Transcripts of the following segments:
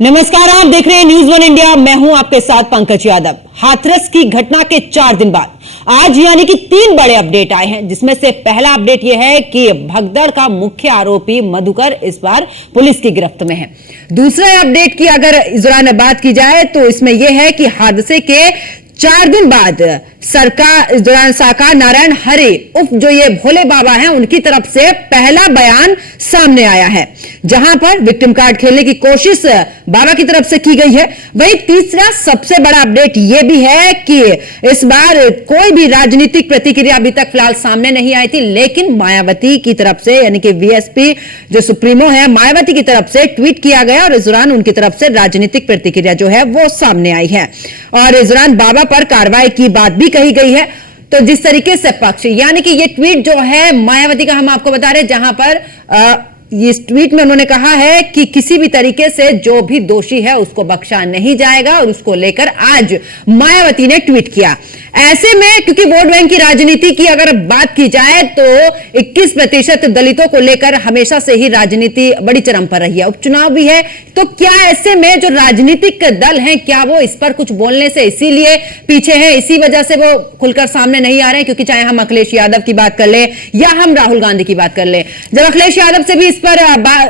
नमस्कार, आप देख रहे हैं न्यूज वन इंडिया। मैं हूं आपके साथ पंकज यादव। हाथरस की घटना के 4 दिन बाद आज यानी कि 3 बड़े अपडेट आए हैं, जिसमें से पहला अपडेट यह है कि भगदड़ का मुख्य आरोपी मधुकर इस बार पुलिस की गिरफ्त में है। दूसरे अपडेट की अगर इस दौरान बात की जाए तो इसमें यह है कि हादसे के 4 दिन बाद सरकार इस दौरान साकार नारायण हरि उफ जो ये भोले बाबा हैं उनकी तरफ से पहला बयान सामने आया है, जहां पर विक्टिम कार्ड खेलने की कोशिश बाबा की तरफ से की गई है। वहीं तीसरा सबसे बड़ा अपडेट यह भी है कि इस बार कोई भी राजनीतिक प्रतिक्रिया अभी तक फिलहाल सामने नहीं आई थी, लेकिन मायावती की तरफ से यानी कि वीएसपी जो सुप्रीमो है मायावती की तरफ से ट्वीट किया गया और इस दौरान उनकी तरफ से राजनीतिक प्रतिक्रिया जो है वो सामने आई है और इस दौरान बाबा पर कार्रवाई की बात भी कही गई है। तो जिस तरीके से पक्ष यानी कि ये ट्वीट जो है मायावती का हम आपको बता रहे हैं, जहां पर इस ट्वीट में उन्होंने कहा है कि किसी भी तरीके से जो भी दोषी है उसको बख्शा नहीं जाएगा और उसको लेकर आज मायावती ने ट्वीट किया। ऐसे में क्योंकि वोट बैंक की राजनीति की अगर बात की जाए तो 21% दलितों को लेकर हमेशा से ही राजनीति बड़ी चरम पर रही है, उपचुनाव भी है। तो क्या ऐसे में जो राजनीतिक दल हैं क्या वो इस पर कुछ बोलने से इसीलिए पीछे हैं, इसी वजह से वो खुलकर सामने नहीं आ रहे हैं? क्योंकि चाहे हम अखिलेश यादव की बात कर ले या हम राहुल गांधी की बात कर ले, जब अखिलेश यादव से भी इस पर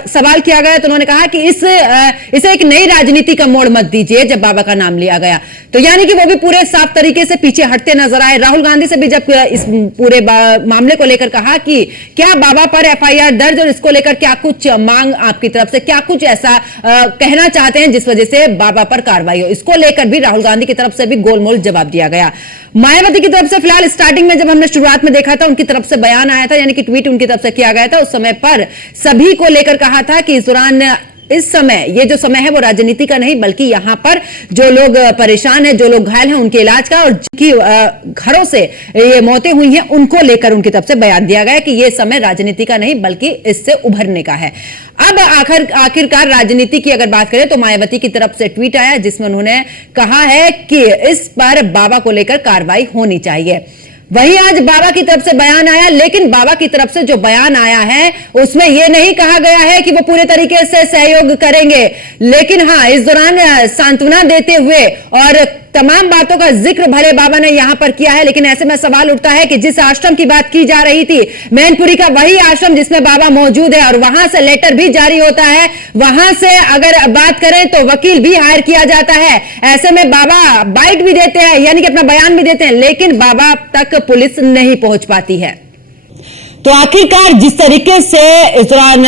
सवाल किया गया तो उन्होंने कहा कि इसे एक नई राजनीति का मोड़ मत दीजिए जब बाबा का नाम लिया गया। तो यानी कि वो भी पूरे साफ तरीके से पीछे हटते नजर आए। राहुल गांधी से भी जब इस पूरे मामले को लेकर कहा कि क्या बाबा पर एफआईआर दर्ज और इसको लेकर क्या कुछ मांग आपकी तरफ से, क्या कुछ ऐसा कहना चाहते हैं जिस वजह से बाबा पर कार्रवाई हो, इसको लेकर भी राहुल गांधी की तरफ से भी गोलमोल जवाब दिया गया। मायावती की तरफ से फिलहाल स्टार्टिंग में जब हमने शुरुआत में देखा था उनकी तरफ से बयान आया था, यानी कि ट्वीट उनकी तरफ से किया गया था, उस समय पर सभी को लेकर कहा था कि इस दौरान इस समय ये जो समय है वो राजनीति का नहीं बल्कि यहां पर जो लोग परेशान हैं, जो लोग घायल हैं उनके इलाज का और जिनकी घरों से ये मौतें हुई हैं उनको लेकर उनकी तरफ से बयान दिया गया कि ये समय राजनीति का नहीं बल्कि इससे उभरने का है। अब आखिरकार राजनीति की अगर बात करें तो मायावती की तरफ से ट्वीट आया जिसमें उन्होंने कहा है कि इस पर बाबा को लेकर कार्रवाई होनी चाहिए। वहीं आज बाबा की तरफ से बयान आया, लेकिन बाबा की तरफ से जो बयान आया है उसमें यह नहीं कहा गया है कि वो पूरे तरीके से सहयोग करेंगे, लेकिन हाँ इस दौरान सांत्वना देते हुए और तमाम बातों का जिक्र भले बाबा ने यहां पर किया है। लेकिन ऐसे में सवाल उठता है कि जिस आश्रम की बात की जा रही थी मैनपुरी का वही आश्रम जिसमें बाबा मौजूद है और वहां से लेटर भी जारी होता है, वहां से अगर बात करें तो वकील भी हायर किया जाता है। ऐसे में बाबा बाइट भी देते हैं यानी कि अपना बयान भी देते हैं, लेकिन बाबा तक पुलिस नहीं पहुंच पाती है। तो आखिरकार जिस तरीके से इस दौरान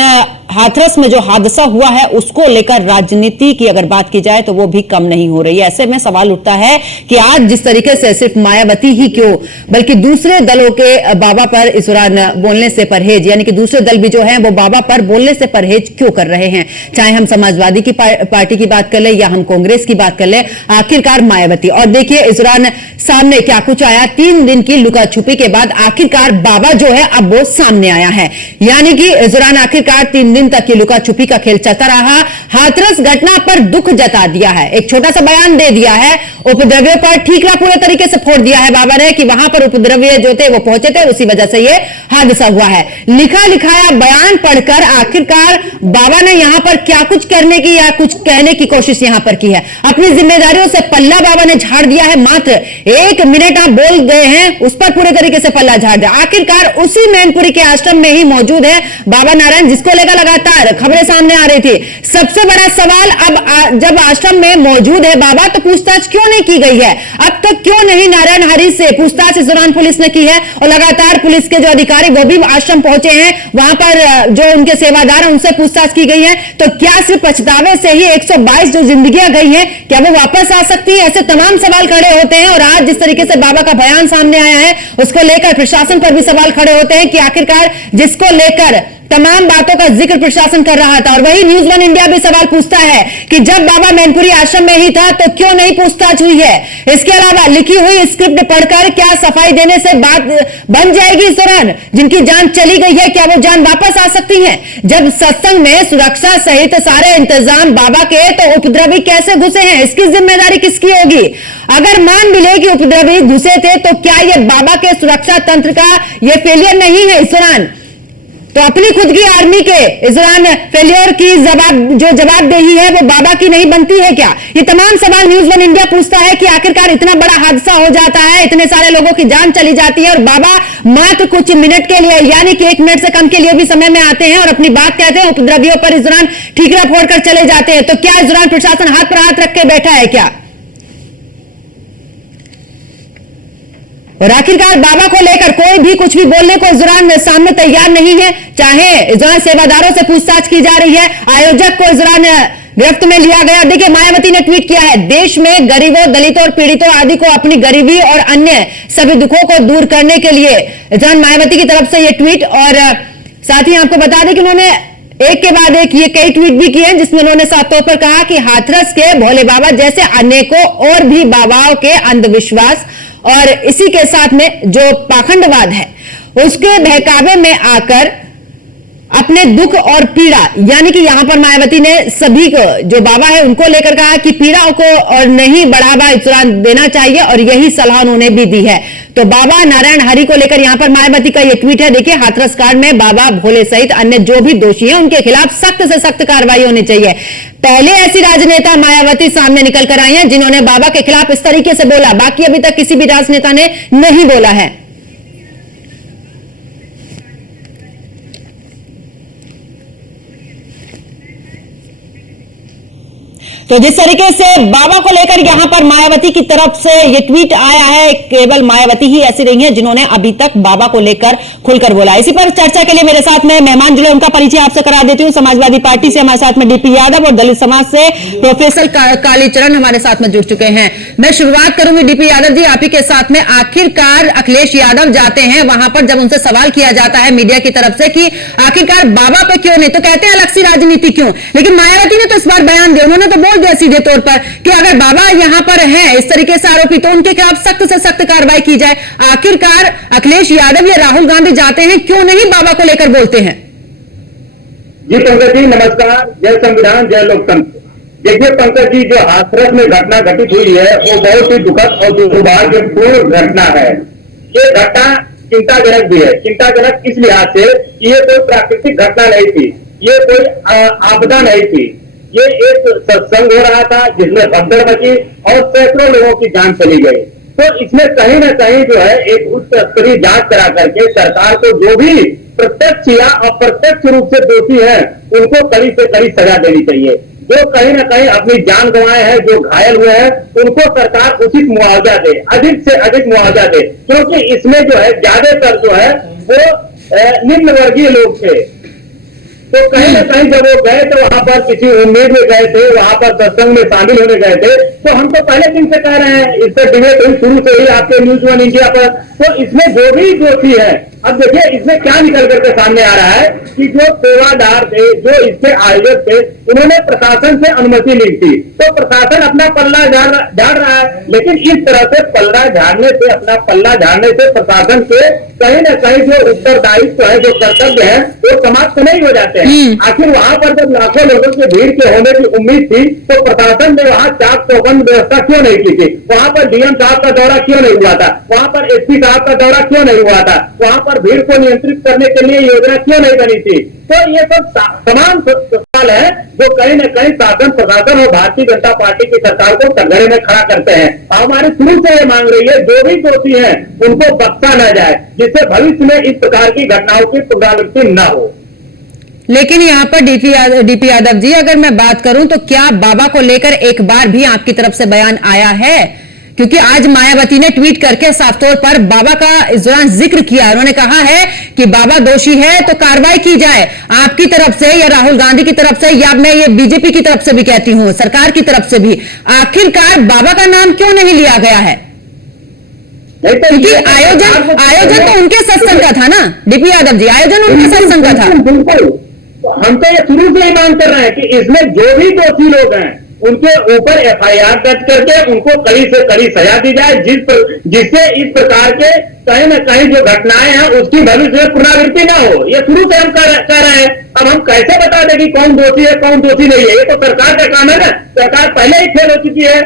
हाथरस में जो हादसा हुआ है उसको लेकर राजनीति की अगर बात की जाए तो वो भी कम नहीं हो रही है। ऐसे में सवाल उठता है कि आज जिस तरीके से सिर्फ मायावती ही क्यों बल्कि दूसरे दलों के बाबा पर इस दौरान बोलने से परहेज, यानी कि दूसरे दल भी जो हैं वो बाबा पर बोलने से परहेज क्यों कर रहे हैं, चाहे हम समाजवादी की पार्टी की बात कर ले या हम कांग्रेस की बात कर ले, आखिरकार मायावती। और देखिए इस दौरान सामने क्या कुछ आया, 3 दिन की लुका छुपी के बाद आखिरकार बाबा जो है अब वो सामने आया है। यानी कि इस दौरान आखिरकार 3 दिन तक की लुका छुपी का खेल चलता रहा। हाथरस घटना पर दुख जता दिया है, एक छोटा सा बयान दे दिया है, उपद्रवियों पर ठीकरा पूरे तरीके से फोड़ दिया है बाबा ने कि वहां पर उपद्रवी जो थे वो पहुंचे थे, उसी वजह से ये हादसा हुआ है। लिखा लिखाया बयान पढ़कर आखिरकार बाबा ने यहां पर क्या कुछ करने की या कुछ कहने की कोशिश यहां पर की है, अपनी जिम्मेदारियों से पल्ला बाबा ने झाड़ दिया है। मात्र 1 मिनट आप बोल गए हैं उस पर पूरे तरीके से पल्ला झाड़ दिया। आखिरकार उसी मैनपुरी के आश्रम में ही मौजूद है बाबा नारायण, जिसको लेकर लगातार खबरें सामने आ रही थी। सबसे बड़ा सवाल अब जब आश्रम में मौजूद है बाबा तो पूछताछ क्यों नहीं की गई है, अब तक क्यों नहीं नारायण हरि से पूछताछ इस दौरान पुलिस ने की है और लगातार पुलिस के जो अधिकारी वो भी आश्रम पहुंचे हैं, वहां पर जो उनके सेवादार हैं उनसे पूछताछ की गई है। तो क्या सिर्फ पछतावे से ही 122 जो जिंदगियां गई हैं क्या वो वापस आ सकती है? ऐसे तमाम सवाल खड़े होते हैं और आज जिस तरीके से बाबा का बयान सामने आया है उसको लेकर प्रशासन पर भी सवाल खड़े होते हैं कि आखिरकार जिसको लेकर तमाम बातों का जिक्र प्रशासन कर रहा था। और वही न्यूज वन इंडिया भी सवाल पूछता है कि जब बाबा मैनपुरी आश्रम में ही था तो क्यों नहीं पूछताछ हुई है। इसके अलावा लिखी हुई स्क्रिप्ट पढ़कर क्या सफाई देने से बात बन जाएगी? इस दौरान जिनकी जान चली गई है क्या वो जान वापस आ सकती है? जब सत्संग में सुरक्षा सहित सारे इंतजाम बाबा के तो उपद्रवी कैसे घुसे हैं, इसकी जिम्मेदारी किसकी होगी? अगर मान भी ले कि उपद्रवी घुसे थे तो क्या यह बाबा के सुरक्षा तंत्र का यह फेलियर नहीं है? इस दौरान तो अपनी खुद की आर्मी के इस दौरान फेलियर की जवाबदेही है वो बाबा की नहीं बनती है क्या? ये तमाम सवाल न्यूज़ वन इंडिया पूछता है कि आखिरकार इतना बड़ा हादसा हो जाता है, इतने सारे लोगों की जान चली जाती है और बाबा मात्र कुछ मिनट के लिए यानी कि 1 मिनट से कम के लिए भी समय में आते हैं और अपनी बात कहते हैं, उपद्रवियों पर इस दौरान ठीकरा फोड़कर चले जाते हैं। तो क्या इस दौरान प्रशासन हाथ पर हाथ रख के बैठा है क्या? और आखिरकार बाबा को लेकर कोई भी कुछ भी बोलने को इस दौरान सामने तैयार नहीं है। चाहे इस दौरान सेवादारों से पूछताछ की जा रही है, आयोजक को इस दौरान गिरफ्त में लिया गया। देखिए, मायावती ने ट्वीट किया है, देश में गरीबों, दलितों और पीड़ितों आदि को अपनी गरीबी और अन्य सभी दुखों को दूर करने के लिए इस दौरान मायावती की तरफ से यह ट्वीट, और साथ ही आपको बता दें कि उन्होंने एक के बाद एक ये कई ट्वीट भी किए हैं जिसमें उन्होंने साफ तौर पर कहा कि हाथरस के भोले बाबा जैसे अनेकों और भी बाबाओं के अंधविश्वास और इसी के साथ में जो पाखंडवाद है उसके बहकावे में आकर अपने दुख और पीड़ा, यानी कि यहां पर मायावती ने सभी को जो बाबा है उनको लेकर कहा कि पीड़ाओं को और नहीं बढ़ावा इस दौरान देना चाहिए और यही सलाह उन्होंने भी दी है। तो बाबा नारायण हरि को लेकर यहां पर मायावती का यह ट्वीट है। देखिए, हाथरस कांड में बाबा भोले सहित अन्य जो भी दोषी हैं उनके खिलाफ सख्त से सख्त कार्रवाई होनी चाहिए। पहले ऐसी राजनेता मायावती सामने निकल कर आई हैं जिन्होंने बाबा के खिलाफ इस तरीके से बोला, बाकी अभी तक किसी भी राजनेता ने नहीं बोला है। तो जिस तरीके से बाबा को लेकर यहां पर मायावती की तरफ से ये ट्वीट आया है, केवल मायावती ही ऐसी रही हैं जिन्होंने अभी तक बाबा को लेकर खुलकर बोला। इसी पर चर्चा के लिए मेरे साथ में मेहमान जुड़े, उनका परिचय आपसे करा देती हूं। समाजवादी पार्टी से हमारे साथ में डीपी यादव और दलित समाज से प्रोफेसर कालीचरण हमारे साथ में जुड़ चुके हैं। मैं शुरुआत करूंगी डीपी यादव जी, आप ही के साथ में। आखिरकार अखिलेश यादव जाते हैं वहां पर, जब उनसे सवाल किया जाता है मीडिया की तरफ से कि आखिरकार बाबा पे क्यों नहीं, तो कहते हैं अलग सी राजनीति क्यों। लेकिन मायावती ने तो इस बार बयान दिया, उन्होंने तो बोल दिया सीधे तौर पर कि अगर बाबा यहां पर हैं इस तरीके से आरोपी तो उनके खिलाफ सख्त से सख्त कार्रवाई की जाए। आखिरकार अखिलेश यादव या राहुल गांधी जाते हैं, क्यों नहीं बाबा को लेकर बोलते हैं? जी पंकज जी नमस्कार, जय संविधान जय लोकतंत्र। देखिए पंकज जी, जो हाथरस में घटना घटित हुई है वो बहुत ही दुखद और दुर्भाग्यपूर्ण घटना है। ये घटना चिंताजनक भी है। चिंताजनक इस लिहाज से ये कोई प्राकृतिक घटना नहीं थी, ये कोई आपदा नहीं थी, ये एक सत्संग हो रहा था जिसमें भगदड़ मची और सैकड़ों लोगों की जान चली गई। तो इसमें कहीं ना कहीं जो है एक उच्च स्तरीय जांच करा करके सरकार को जो भी प्रत्यक्ष या अप्रत्यक्ष रूप से दोषी है उनको कड़ी से कड़ी सजा देनी चाहिए। जो कहीं ना कहीं अपनी जान गंवाए हैं, जो घायल हुए हैं, उनको सरकार उचित मुआवजा दे, अधिक से अधिक मुआवजा दे, क्योंकि इसमें जो है ज्यादातर जो है वो निम्न वर्गीय लोग थे। तो कहीं ना कहीं जब वो गए तो वहां पर किसी उम्मीद में गए थे, वहां पर सत्संग में शामिल होने गए थे। तो हम तो पहले दिन से कह रहे हैं, इस पर डिबेट हुई शुरू से ही आपके न्यूज़ वन इंडिया पर। तो इसमें जो भी दोषी है, अब देखिए इसमें क्या निकल करके सामने आ रहा है कि जो सेवादार थे, जो इसके आयोजक थे, उन्होंने प्रशासन से अनुमति ली थी। तो प्रशासन अपना पल्ला झाड़ रहा है, लेकिन इस तरह से पल्ला झाड़ने से, अपना पल्ला झाड़ने से प्रशासन के कहीं ना कहीं जो उत्तरदायित्व है, जो कर्तव्य है, वो समाप्त नहीं हो जाते हैं। आखिर वहां पर जब लाखों लोगों की भीड़ के होने की उम्मीद थी तो प्रशासन ने वहां चाक चौबंद व्यवस्था क्यों नहीं की थी? वहां पर डीएम साहब का दौरा क्यों नहीं हुआ था? वहां पर एसपी साहब का दौरा क्यों नहीं हुआ था? वहां पर भीड़ को नियंत्रित करने के लिए योजना क्यों नहीं बनी थी? तो ये सब तमाम सवाल है जो कहीं न कहीं शासन, प्रशासन और भारतीय जनता पार्टी की सरकार को कटघरे में खड़ा करते हैं। हमारी शुरू से ये मांग रही है, जो भी दोषी हैं उनको बख्शा न जाए, जिससे भविष्य में इस प्रकार की घटनाओं की पुनरावृत्ति न हो। लेकिन यहाँ पर डीपी यादव जी, अगर मैं बात करूं तो क्या बाबा को लेकर एक बार भी आपकी तरफ से बयान आया है? क्योंकि आज मायावती ने ट्वीट करके साफ तौर पर बाबा का इस दौरान जिक्र किया। उन्होंने कहा है कि बाबा दोषी है तो कार्रवाई की जाए। आपकी तरफ से या राहुल गांधी की तरफ से, या मैं ये बीजेपी की तरफ से भी कहती हूं, सरकार की तरफ से भी, आखिरकार बाबा का नाम क्यों नहीं लिया गया है? क्योंकि आयोजन तो उनके सत्संग का था ना डीपी यादव जी, आयोजन उनके सत्संग का था। बिल्कुल, हम तो ये शुरू से ही मांग कर रहे हैं कि इसमें जो भी दोषी लोग हैं उनके ऊपर एफआईआर दर्ज करके उनको कड़ी से कड़ी सजा दी जाए, जिससे इस प्रकार के कहीं न कहीं जो घटनाएं हैं उसकी भविष्य में पुनरावृत्ति ना हो। ये शुरू से हम कह रहे हैं। अब हम कैसे बता दें कि कौन दोषी है कौन दोषी नहीं है? ये तो सरकार का काम है ना। सरकार पहले ही फेल हो चुकी है।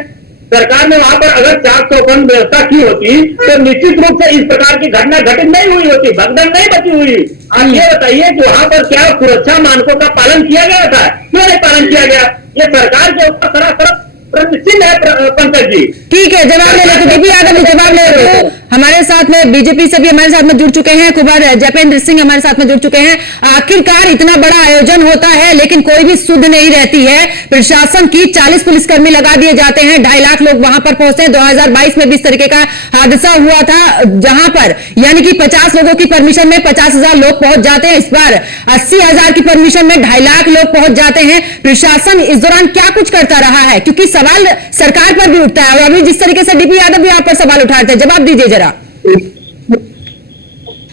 सरकार ने वहां पर अगर 451 व्यवस्था की होती तो निश्चित रूप से इस प्रकार की घटना घटित नहीं हुई होती, भगदड़ नहीं बची हुई। आप ये बताइए कि वहां पर क्या सुरक्षा मानकों का पालन किया गया था? क्यों नहीं पालन किया गया? ये सरकार के ऊपर सरासर प्रतिचिन्ह है पंकज जी। ठीक है, जवाब ले लेते डीपी यादव जवाब ले लेते। हमारे साथ में बीजेपी से भी हमारे साथ में जुड़ चुके हैं, कुमार जयपेंद्र सिंह हमारे साथ में जुड़ चुके हैं। आखिरकार इतना बड़ा आयोजन होता है लेकिन कोई भी सुध नहीं रहती है। प्रशासन की 40 पुलिसकर्मी लगा दिए जाते हैं, 2.5 लाख लोग वहां पर पहुंचते हैं। 2022 में भी इस तरीके का हादसा हुआ था जहां पर यानी कि 50 लोगों की परमिशन में 50,000 लोग पहुंच जाते हैं। इस बार 80,000 की परमिशन में 2.5 लाख लोग पहुंच जाते हैं। प्रशासन इस दौरान क्या कुछ करता रहा है, क्योंकि सवाल सरकार पर भी उठता है और अभी जिस तरीके से डीपी यादव भी यहाँ पर सवाल उठाते हैं, जवाब दीजिए जरा।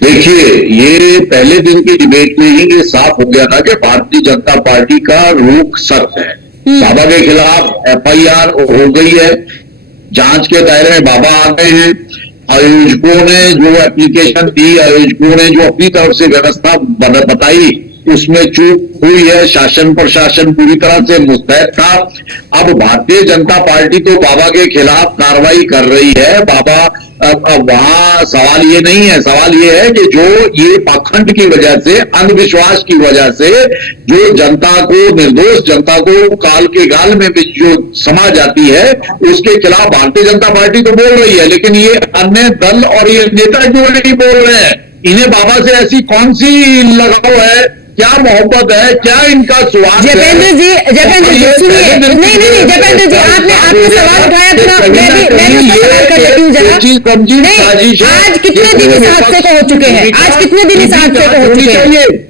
देखिए, ये पहले दिन की डिबेट में ही ये साफ हो गया था कि भारतीय जनता पार्टी का रुख सख्त है। बाबा के खिलाफ एफआईआर हो गई है, जांच के दायरे में बाबा आ गए हैं। आयोजकों ने जो एप्लीकेशन दी, आयोजकों ने जो अपनी तरफ से व्यवस्था बताई, उसमें चूक हुई है। शासन प्रशासन पूरी तरह से मुस्तैद था। अब भारतीय जनता पार्टी तो बाबा के खिलाफ कार्रवाई कर रही है। बाबा अब वहां सवाल ये नहीं है, सवाल ये है कि जो ये पाखंड की वजह से, अंधविश्वास की वजह से जो जनता को, निर्दोष जनता को काल के गाल में जो समा जाती है, उसके खिलाफ भारतीय जनता पार्टी तो बोल रही है, लेकिन ये अन्य दल और ये नेता क्यों नहीं बोल रहे हैं? इन्हें बाबा से ऐसी कौन सी लगाव है, क्या मोहब्बत है, क्या इनका स्वाद है? जयपेंद्र जी सुनिए, नहीं जयपेंद्र जी आपने सवाल उठाया था, मैं भी सवाल कर लेती हूँ जरा। आज कितने दिन इस हादसे को हो चुके हैं? आज कितने दिन इस हादसे को हो चुके हैं?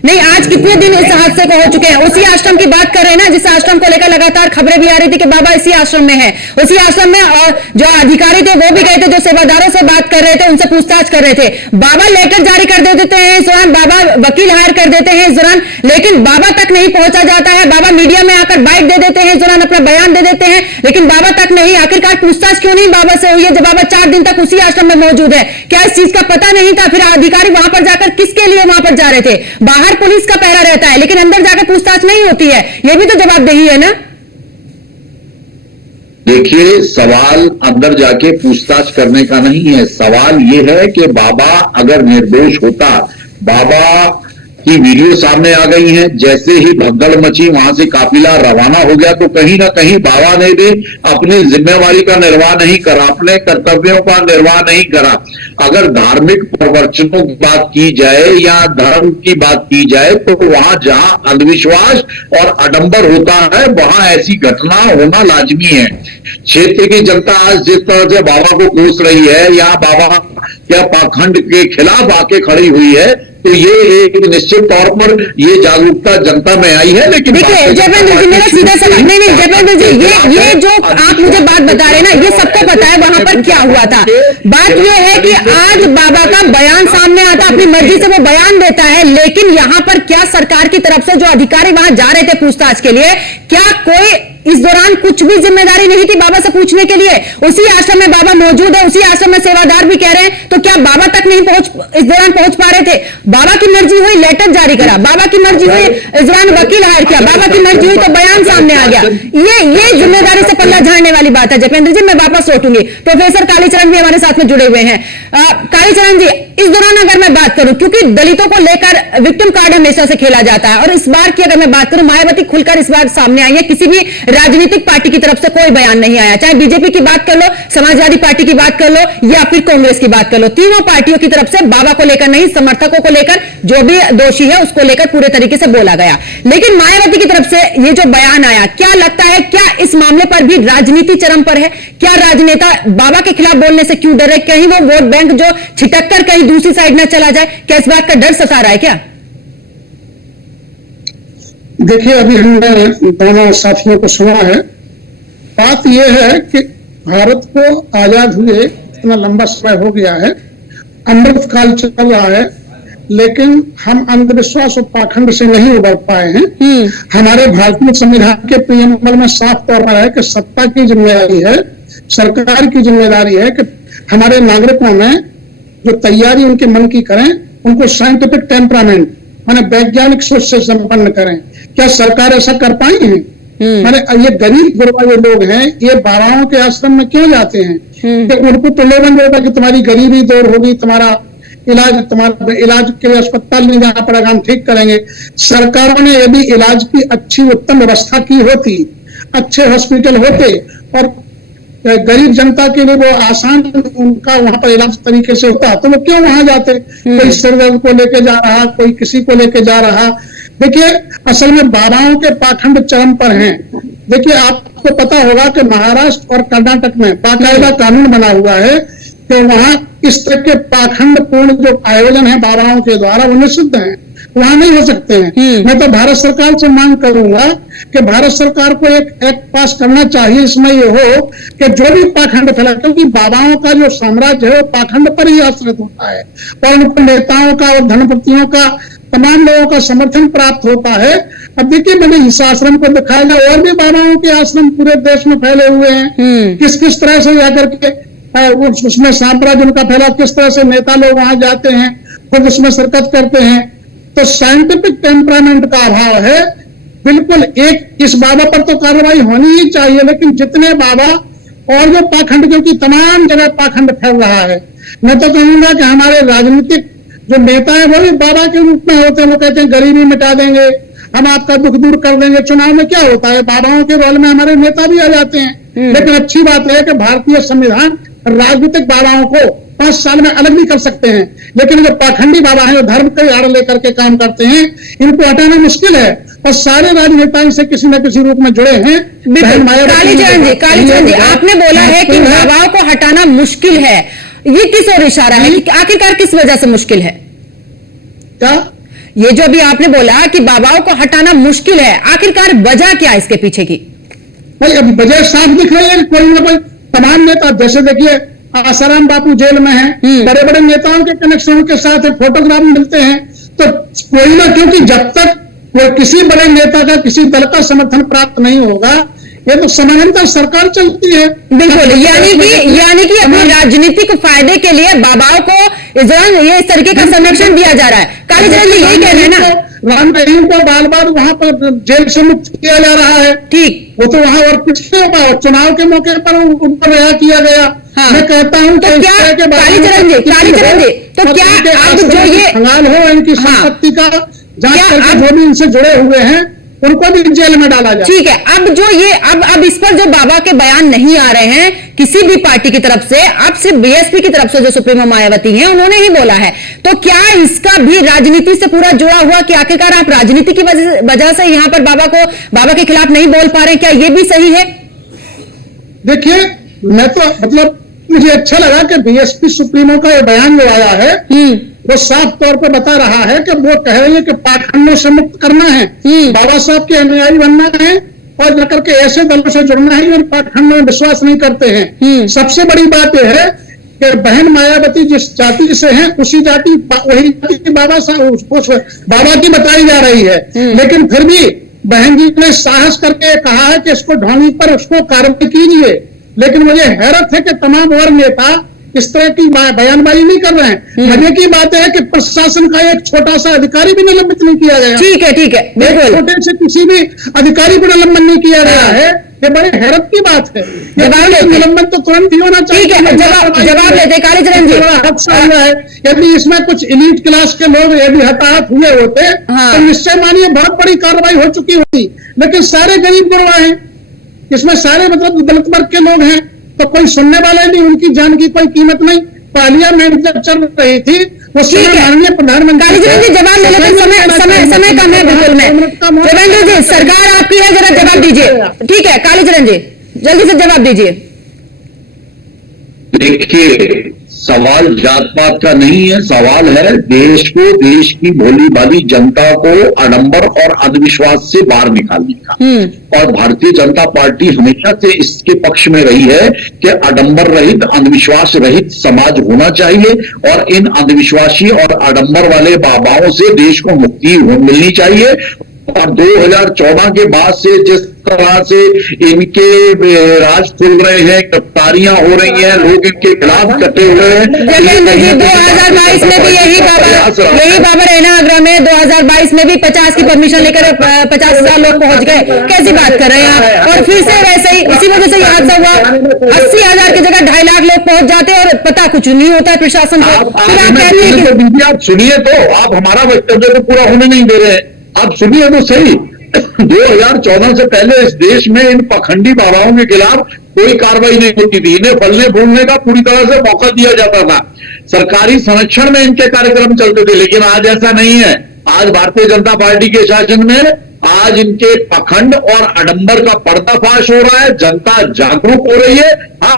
नहीं, आज कितने दिन इस हादसे को हो चुके हैं? उसी आश्रम की बात कर रहे हैं ना, जिस आश्रम को लेकर लगातार खबरें भी आ रही थी कि बाबा इसी आश्रम में है। उसी आश्रम में और जो अधिकारी थे वो भी गए थे, जो सेवादारों से बात कर रहे थे, उनसे पूछताछ कर रहे थे। बाबा लेटर जारी कर देते हैं इस दौरान, बाबा वकील हायर कर देते हैं इस दौरान, लेकिन बाबा तक नहीं पहुंचा जाता है। बाबा मीडिया में आकर बाइट दे देते हैं इस दौरान, अपना बयान दे देते हैं, लेकिन बाबा तक नहीं। आखिरकार पूछताछ क्यों नहीं बाबा से हुई है जब बाबा 4 दिन तक उसी आश्रम में मौजूद है? क्या इस चीज का पता नहीं था? फिर अधिकारी वहां पर जाकर किसके लिए वहां पर जा रहे थे? बाहर पुलिस का पहरा रहता है लेकिन अंदर जाकर पूछताछ नहीं होती है, यह भी तो जवाबदेही है ना। देखिए, सवाल अंदर जाके पूछताछ करने का नहीं है। सवाल यह है कि बाबा अगर निर्दोष होता, बाबा की वीडियो सामने आ गई है, जैसे ही भगदड़ मची वहां से काफिला रवाना हो गया, तो कहीं ना कहीं बाबा ने भी अपनी जिम्मेवारी का निर्वाह नहीं करा, अपने कर्तव्यों का निर्वाह नहीं करा। अगर धार्मिक प्रवचनों की बात की जाए या धर्म की बात की जाए तो वहां जहां अंधविश्वास और आडंबर होता है वहां ऐसी घटना होना लाजमी है। क्षेत्र की जनता आज जिस तरह से बाबा को कोस रही है या बाबा क्या पाखंड के खिलाफ आके खड़ी हुई है, तो ये एक निश्चित तौर पर ये जागरूकता जनता में आई है। लेकिन देखिए जयपेंद्र जी, मेरा सीधा सवाल, नहीं जयपेंद्र जी, ये जो आप मुझे बात बता रहे हैं ना, ये सबको पता है वहां पर क्या हुआ था। बात ये है कि आज बाबा का बयान सामने आता, अपनी मर्जी से वो बयान देता है, लेकिन यहाँ पर क्या सरकार की तरफ से जो अधिकारी वहां जा रहे थे पूछताछ के लिए, क्या कोई इस दौरान कुछ भी जिम्मेदारी नहीं थी बाबा से पूछने के लिए? उसी आश्रम में बाबा मौजूद है, उसी आश्रम में सेवादार भी कह रहे हैं, तो क्या बाबा तक नहीं इस दौरान पहुंच पा रहे थे? बाबा की मर्जी हुई लेटर जारी करा, बाबा की मर्जी हुई इस दौरान वकील हायर किया, बाबा की मर्जी हुई तो बयान सामने आ गया। ये जिम्मेदारी से पल्ला झाड़ने वाली बात है। जयपेंद्र जी, मैं वापस लौटूंगी, प्रोफेसर कालीचरण भी हमारे साथ में जुड़े हुए हैं। कालीचरण जी, इस दौरान अगर मैं बात करूं, क्योंकि दलितों को लेकर विक्टिम कार्ड हमेशा से खेला जाता है, और इस बार की अगर मैं बात करूं, मायावती खुलकर इस बार सामने आई है, किसी भी राजनीतिक पार्टी की तरफ से कोई बयान नहीं आया। चाहे बीजेपी की बात कर लो, समाजवादी पार्टी की बात कर लो या फिर कांग्रेस की बात कर लो, तीनों पार्टियों की तरफ से बाबा को लेकर नहीं, समर्थकों को लेकर, जो भी दोषी है उसको लेकर पूरे तरीके से बोला गया। लेकिन मायावती की तरफ से ये जो बयान आया, क्या लगता है, क्या इस मामले पर भी राजनीति चरम पर है? क्या राजनेता बाबा के खिलाफ बोलने से क्यों डर रहे? कहीं वो वोट बैंक जो छिटक कर कहीं दूसरी साइड न चला जाए, क्या इस बात का डर सता रहा है क्या? देखिए, अभी हमने दोनों साथियों को सुना है। बात यह है कि भारत को आजाद हुए इतना लंबा समय हो गया है, अमृत काल चल रहा है, लेकिन हम अंधविश्वास और पाखंड से नहीं उबर पाए हैं। हमारे भारतीय संविधान के प्रियम्बल में साफ तौर पर है कि सत्ता की जिम्मेदारी है, सरकार की जिम्मेदारी है कि हमारे नागरिकों में जो तैयारी उनके मन की करें, उनको साइंटिफिक टेम्परामेंट माने वैज्ञानिक सोच से संपन्न करें। क्या सरकार ऐसा कर पाई है? मैंने ये गरीब गुरबा जो लोग हैं, ये बाबाओं के आश्रम में क्यों जाते हैं? कि उनको प्रलोभन देता कि तुम्हारी गरीबी दूर होगी, तुम्हारा इलाज के लिए अस्पताल नहीं जाना पड़ेगा, हम ठीक करेंगे। सरकारों ने यदि इलाज की अच्छी उत्तम व्यवस्था की होती, अच्छे हॉस्पिटल होते और गरीब जनता के लिए वो आसान उनका वहां पर इलाज तरीके से होता, तो वो क्यों वहां जाते? कोई सिर दर्द को लेके जा रहा, कोई किसी को लेके जा रहा। देखिए, असल में बाबाओं के पाखंड चरम पर हैं। देखिए, आपको पता होगा कि महाराष्ट्र और कर्नाटक में बाकायदा कानून बना हुआ है कि वहां इस तरह के पाखंड पूर्ण जो आयोजन है बाबाओं के द्वारा, वो निषिद्ध है, वहां नहीं हो सकते हैं। मैं तो भारत सरकार से मांग करूंगा कि भारत सरकार को एक एक्ट पास करना चाहिए, इसमें ये हो कि जो भी पाखंड फैला, क्योंकि बाबाओं का जो साम्राज्य है वो पाखंड पर ही आश्रित होता है और उनको नेताओं का और धनपतियों का, तमाम लोगों का समर्थन प्राप्त होता है। अब देखिए, मैंने इस आश्रम को दिखाया, और भी बाबाओं के आश्रम पूरे देश में फैले हुए हैं। किस किस तरह से जाकर के उसमें साम्राज्य उनका फैला, किस तरह से नेता लोग वहां जाते हैं, खुद उसमें शिरकत करते हैं। तो साइंटिफिक टेम्परामेंट का अभाव है बिल्कुल। एक इस बाबा पर तो कार्रवाई होनी ही चाहिए, लेकिन जितने बाबा और जो पाखंड, क्योंकि तमाम जगह पाखंड फैल रहा है। मैं तो कहूंगा कि हमारे राजनीतिक जो नेता है वो भी बाबा के रूप में होते हैं। वो कहते हैं गरीबी मिटा देंगे, हम आपका दुख दूर कर देंगे। चुनाव में क्या होता है, बाबाओं के रोल में हमारे नेता भी आ जाते हैं। लेकिन अच्छी बात है कि भारतीय संविधान राजनीतिक बाबाओं को 5 साल में अलग भी कर सकते हैं, लेकिन जो पाखंडी बाबा हैं, जो धर्म के आड़ लेकर के काम करते हैं, इनको हटाना मुश्किल है। और सारे राजनेता इनसे किसी न किसी रूप में जुड़े हैं। कालीचरण जी, आपने बोला है कि बाबाओं को हटाना मुश्किल है, ये किस ओर इशारा है? कि आखिरकार किस वजह से मुश्किल है? क्या ये जो अभी आपने बोला कि बाबाओं को हटाना मुश्किल है, आखिरकार वजह क्या है इसके पीछे की? भाई, अभी वजह साफ दिख रही है। कोई ना कोई तमाम नेता, जैसे देखिए आसाराम बापू जेल में हैं, बड़े बड़े नेताओं के कनेक्शन के साथ फोटोग्राफ मिलते हैं। तो कोई ना, क्योंकि जब तक कोई किसी बड़े नेता का, किसी दल का समर्थन प्राप्त नहीं होगा, ये तो समानांतर सरकार चलती है। बिल्कुल, यानी कि अपने राजनीतिक फायदे के लिए बाबाओं को ये इस तरीके का संरक्षण दिया जा रहा है। कालीचरण जी यही कह रहे हैं ना, राम रहीम को बार बार वहां पर जेल से मुक्त किया जा रहा है। ठीक, वो तो वहां और कुछ नहीं होगा, चुनाव के मौके पर उनको रिहा किया गया। हाँ। मैं कहता हूं तो क्या कालीचरण जी, तो क्या अब जो ये खंगाल हो, इनकी संपत्ति का जांच करके जो भी इनसे जुड़े हुए हैं उनको भी जेल में डाला जाए। ठीक है, अब जो ये अब इस पर जो बाबा के बयान नहीं आ रहे हैं किसी भी पार्टी की तरफ से, अब सिर्फ बीएसपी की तरफ से जो सुप्रीमो मायावती हैं उन्होंने ही बोला है, तो क्या इसका भी राजनीति से पूरा जुड़ा हुआ कि आखिरकार आप राजनीति की वजह से यहां पर बाबा के खिलाफ नहीं बोल पा रहे, क्या ये भी सही है? देखिए, मैं तो मतलब मुझे अच्छा लगा कि बीएसपी सुप्रीमो का ये बयान जो आया है वो साफ तौर पे बता रहा है कि वो कह रही है कि पाखंडों से मुक्त करना है, बाबा साहब के अनुयायी बनना है और जाकर के ऐसे दलों से जुड़ना है जो पाखंड में विश्वास नहीं करते हैं। सबसे बड़ी बात यह है कि बहन मायावती जिस जाति से हैं उसी जाति वही जाति बाबा की बताई जा रही है। लेकिन फिर भी बहन जी ने साहस करके कहा है कि इसको ढोंगी पर उसको कार्रवाई कीजिए। लेकिन मुझे हैरत है कि तमाम और नेता इस तरह की बयानबाजी नहीं कर रहे हैं। मजे की बात है कि प्रशासन का एक छोटा सा अधिकारी भी निलंबित नहीं किया गया। ठीक है, बिल्कुल, छोटे से किसी भी अधिकारी को निलंबन नहीं किया गया है। ये बड़े हैरत की बात है। निलंबन तो तुरंत ही होना चाहिए। जवाब लेते कालीचरण जी, हादसा हुआ है। यदि इसमें कुछ एलीट क्लास के लोग यदि हताहत हुए होते तो निश्चय मानिए बहुत बड़ी कार्रवाई हो चुकी होती। लेकिन सारे गरीब गुरबा हैं, इसमें सारे मतलब दलित वर्ग के लोग हैं, तो कोई सुनने वाला नहीं, उनकी जान की कोई कीमत नहीं। पार्लियामेंट जब चल रही थी वो माननीय प्रधानमंत्री जवाब ले लेते, समय कम है बिल्कुल में। देवेंद्र जी, सरकार आपकी है, जरा जवाब दीजिए। ठीक है कालीचरण जी, जल्दी से जवाब दीजिए। देखिए, सवाल जात पात का नहीं है, सवाल है देश को, देश की भोली भाली जनता को आडंबर और अंधविश्वास से बाहर निकालने का। और भारतीय जनता पार्टी हमेशा से इसके पक्ष में रही है कि आडंबर रहित, अंधविश्वास रहित समाज होना चाहिए और इन अंधविश्वासी और आडंबर वाले बाबाओं से देश को मुक्ति मिलनी चाहिए। और 2014 के बाद से जिस तरह से इनके राज खुल रहे हैं, गिरफ्तारियां हो रही हैं, लोग इनके खिलाफ कटे हुए हैं। जतेंद्र जी, 2022 में भी यही बाबा रैना आगरा में 2022 में भी 50 की परमिशन लेकर 50,000 लोग पहुंच गए। कैसी बात कर रहे हैं आप? और फिर से वैसे ही इसी वजह से हादसा हुआ। 80,000 की जगह 2.5 लाख लोग पहुंच जाते हैं और पता कुछ नहीं होता है प्रशासन को। फिर आप कहते हैं कि दीदी आप सुनिए तो, आप हमारा वक्तव्य तो पूरा होने नहीं दे रहे हैं, आप सुनिए तो सही। 2014 से पहले इस देश में इन पखंडी बाबाओं के खिलाफ कोई कार्रवाई नहीं होती थी। इन्हें फलने फूलने का पूरी तरह से मौका दिया जाता था, सरकारी संरक्षण में इनके कार्यक्रम चलते थे। लेकिन आज ऐसा नहीं है। आज भारतीय जनता पार्टी के शासन में आज इनके पखंड और आडंबर का पर्दाफाश हो रहा है, जनता जागरूक हो रही है। हाँ,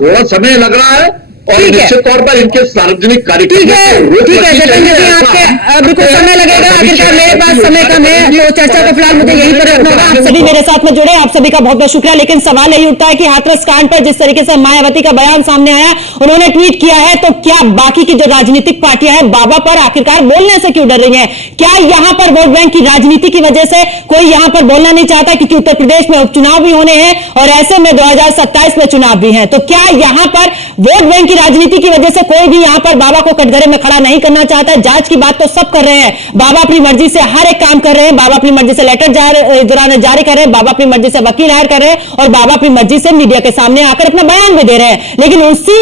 थोड़ा समय लग रहा है और निश्चित तौर पर इनके सार्वजनिक कार्यक्रम ठीक है जतेंद्र जी, आपके बिल्कुल समय लगेगा। आखिरकार मेरे पास समय कम है, तो चर्चा को फिलहाल मुझे यहीं पर रखना होगा। आप सभी मेरे साथ में जुड़े, आप सभी का बहुत बहुत शुक्रिया। लेकिन सवाल यही उठता है कि हाथरस कांड पर जिस तरीके से मायावती का बयान सामने आया, उन्होंने ट्वीट किया है, तो क्या बाकी की जो राजनीतिक पार्टियां हैं बाबा पर आखिरकार बोलने से क्यों डर रही हैं? क्या यहां पर वोट बैंक की राजनीति की वजह से कोई यहां पर बोलना नहीं चाहता? क्योंकि उत्तर प्रदेश में उपचुनाव भी होने हैं और ऐसे में 2027 में चुनाव भी है। तो क्या यहां पर वोट बैंक की राजनीति की वजह से कोई भी यहां पर बाबा को कटघरे में खड़ा नहीं करना चाहता है? जांच की बात तो सब कर रहे हैं, बाबा अपनी मर्जी से हर एक काम कर रहे हैं, बाबा अपनी मर्जी से लेटर जारी कर रहे हैं, बाबा अपनी मर्जी से वकील हायर कर रहे हैं और बाबा अपनी मर्जी से मीडिया के सामने आकर अपना बयान भी दे रहे हैं। लेकिन उसी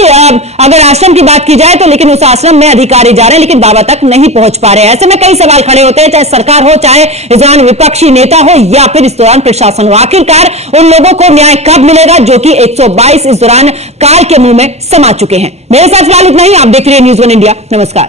अगर आश्रम की बात की जाए तो लेकिन उस आश्रम में अधिकारी जा रहे हैं लेकिन बाबा तक नहीं पहुंच पा रहे हैं। ऐसे में कई सवाल खड़े होते हैं, चाहे सरकार हो, चाहे इस दौरान विपक्षी नेता हो या फिर इस दौरान प्रशासन हो। आखिरकार उन लोगों को न्याय कब मिलेगा जो कि 122 इस दौरान काल के मुंह में समा चुके हैं। मेरे साथ फिलहाल इतना ही। आप देख रहे हैं न्यूज़ 1 इंडिया। नमस्कार।